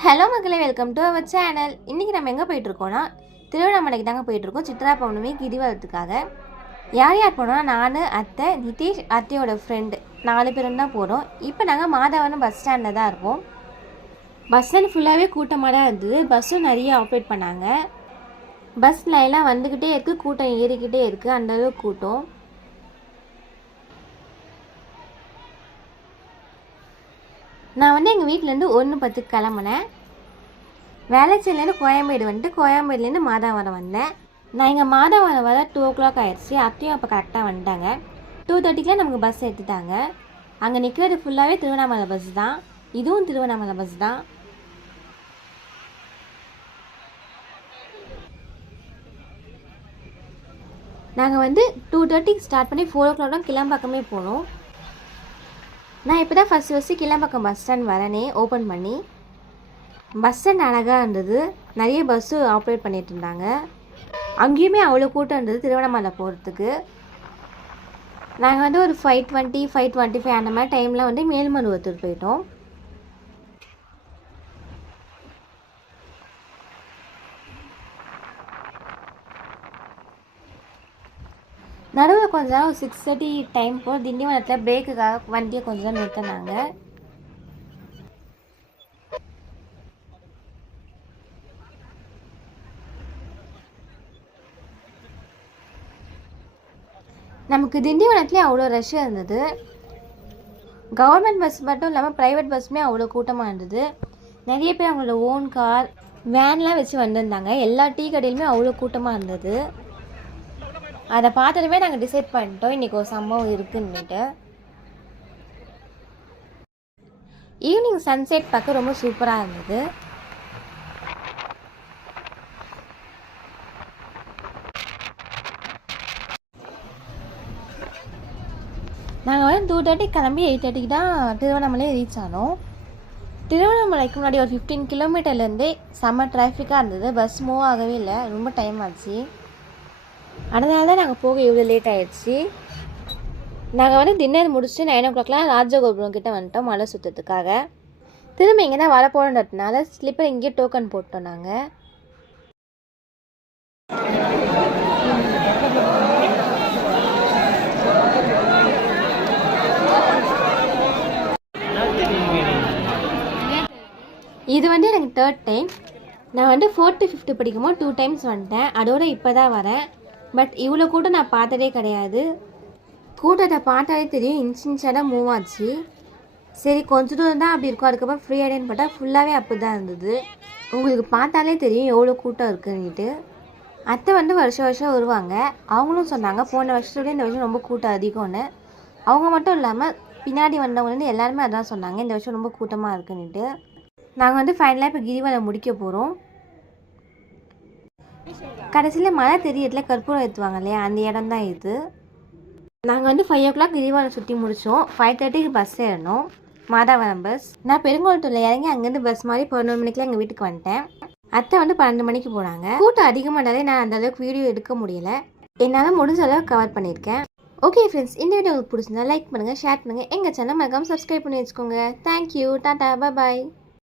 Hello மக்களே, welcome to our channel. இன்றைக்கி நம்ம எங்கே போயிட்டுருக்கோன்னா திருவண்ணாமலைக்கு தாங்க போயிட்டுருக்கோம். சித்ரா பௌர்ணமி கிரிவலத்துக்காக. யார் யார் போனோம்னா நான், அத்தை, நிதிஷ், அத்தையோட ஃப்ரெண்டு 4 பேரும் தான் போகிறோம். இப்போ நாங்கள் மாதவரம் பஸ் ஸ்டாண்டில் தான் இருக்கோம். பஸ் ஸ்டாண்ட் ஃபுல்லாகவே கூட்டமாக தான் இருந்தது. பஸ்ஸும் நிறைய ஆப்ரேட் பண்ணாங்க. பஸ் லைன்லாம் வந்துக்கிட்டே இருக்குது, கூட்டம் ஏறிக்கிட்டே இருக்குது. அந்தளவுக்கு கூட்டம். நான் எங்கள் வீட்டிலேருந்து 1:10 கிளம்புனேன். வேளச்சேரிலேருந்து கோயம்பேடு வந்துட்டு கோயம்பேடுலேருந்து மாதாவரம் வந்தேன். நான் இங்கே மாதாவரம் வர 2 o'clock ஆயிடுச்சு. அத்தையும் அப்போ கரெக்டாக வந்துட்டாங்க. 2:30க்குலாம் நமக்கு பஸ் எடுத்துட்டாங்க. அங்கே நிற்கிறது ஃபுல்லாகவே திருவண்ணாமலை பஸ் தான். இதுவும் திருவண்ணாமலை பஸ் தான். நாங்கள் 2:30க்கு ஸ்டார்ட் பண்ணி 4 o'clock தான் கிளம்பாக்கமே போனோம். நான் இப்போ தான் ஃபஸ்ட்டு கிளம்பாக்கம் பஸ் ஸ்டாண்ட் வரனே ஓப்பன் பண்ணி. பஸ் ஸ்டாண்ட் அழகாக இருந்தது. நிறைய பஸ்ஸு ஆப்ரேட் பண்ணிகிட்டு இருந்தாங்க. அங்கேயுமே அவ்வளோ கூட்டம் இருந்தது திருவண்ணாமலை போகிறதுக்கு. நாங்கள் ஒரு 5:20, 5:25 அந்த மாதிரி டைமில் மேல்மருவத்தூர் போயிட்டோம். நடுவில் கொஞ்ச நேரம் 6:30 டைம் போல் திண்டிவனத்தில் பிரேக்குக்காக வண்டியை கொஞ்சம் நேரம் நிறுத்தினாங்க. நமக்கு திண்டிவனத்துலேயே அவ்வளோ ரஷ்ஷாக இருந்தது. கவர்மெண்ட் பஸ் மட்டும் இல்லாமல் ப்ரைவேட் பஸ்ஸுமே அவ்வளோ கூட்டமாக இருந்தது. நிறைய பேர் அவங்களோட ஓன் கார், வேன்லாம் வச்சு வந்திருந்தாங்க. எல்லா டீ கடையிலுமே அவ்வளோ கூட்டமாக இருந்தது. அதை பார்த்ததுமே நாங்கள் டிசைட் பண்ணிட்டோம் இன்றைக்கி ஒரு சம்பவம் இருக்குன்னுட்டு. ஈவினிங் சன்செட் பார்க்க ரொம்ப சூப்பராக இருந்தது. நாங்கள் 2:30 கிளம்பி 8:30க்கு தான் திருவண்ணாமலை ரீச் ஆனோம். திருவண்ணாமலைக்கு முன்னாடி ஒரு 15 கிலோமீட்டர்லேருந்தே செம்ம டிராஃபிக்காக இருந்தது. பஸ் மூவ் ஆகவே இல்லை, ரொம்ப டைம் ஆச்சு. அதனால தான் நாங்கள் போக இவ்வளோ லேட் ஆகிடுச்சு. நாங்கள் டின்னர் முடிச்சுட்டு 9 o'clockலாம் ராஜகோபுரம் கிட்டே வந்துட்டோம் மலை சுற்றத்துக்காக. திரும்ப இங்கே தான் வரப்போகிறதுனால ஸ்லிப்பர் இங்கேயே டோக்கன் போட்டோம் நாங்கள். இது எனக்கு 3rd டைம். நான் 4th to 5th படிக்கும்போது 2 times வந்துட்டேன். அதோட இப்போ தான் வரேன். பட் இவ்வளோ கூட்டம் நான் பார்த்ததே கிடையாது. கூட்டத்தை பார்த்தாலே தெரியும், இன்ச்சாக தான் மூவ் ஆச்சு. சரி கொஞ்சம் தூரம் தான் அப்படி இருக்கும், அதுக்கப்புறம் ஃப்ரீ ஆகிடுன்னு பார்த்தா ஃபுல்லாகவே அப்படி தான் இருந்தது. உங்களுக்கு பார்த்தாலே தெரியும் எவ்வளோ கூட்டம் இருக்குன்னுட்டு. அத்தை வருஷம் வருவாங்க. அவங்களும் சொன்னாங்க போன வருஷத்தோட இந்த வருஷம் ரொம்ப கூட்டம் அதிகம்னு. அவங்க மட்டும் இல்லாமல் பின்னாடி வந்தவங்கலேருந்து எல்லாருமே அதான் சொன்னாங்க, இந்த வருஷம் ரொம்ப கூட்டமாக இருக்குன்னுட்டு. நாங்கள் ஃபைனலாக இப்போ கிரிவலம் முடிக்க போகிறோம். கடைசியில் மழை தெரியறதுல கற்பூரம் ஏற்றுவாங்க இல்லையா, அந்த இடம் தான் இது. நாங்கள் 5 o'clock கிரிவலம் சுற்றி முடித்தோம். 5:30க்கு பஸ் ஏறணும், மாதாவரம் பஸ். நான் பெருங்கோட்டூரில் இறங்கி அங்கேருந்து பஸ் மாதிரி 11 மணிக்கெலாம் எங்கள் வீட்டுக்கு வந்துட்டேன். அத்தை 12 மணிக்கு போனாங்க. கூட்டம் அதிகமானதாலே நான் அந்தளவுக்கு வீடியோ எடுக்க முடியலை. என்னால் முடிஞ்ச அளவுக்கு கவர் பண்ணியிருக்கேன். ஓகே ஃப்ரெண்ட்ஸ், இந்த வீடியோ உங்களுக்கு பிடிச்சிருந்தா லைக் பண்ணுங்கள், ஷேர் பண்ணுங்கள். எங்கள் சேனல் மறக்காமல் சப்ஸ்கிரைப் பண்ணி வச்சுக்கோங்க. தேங்க்யூ, டாட்டா, பாய்.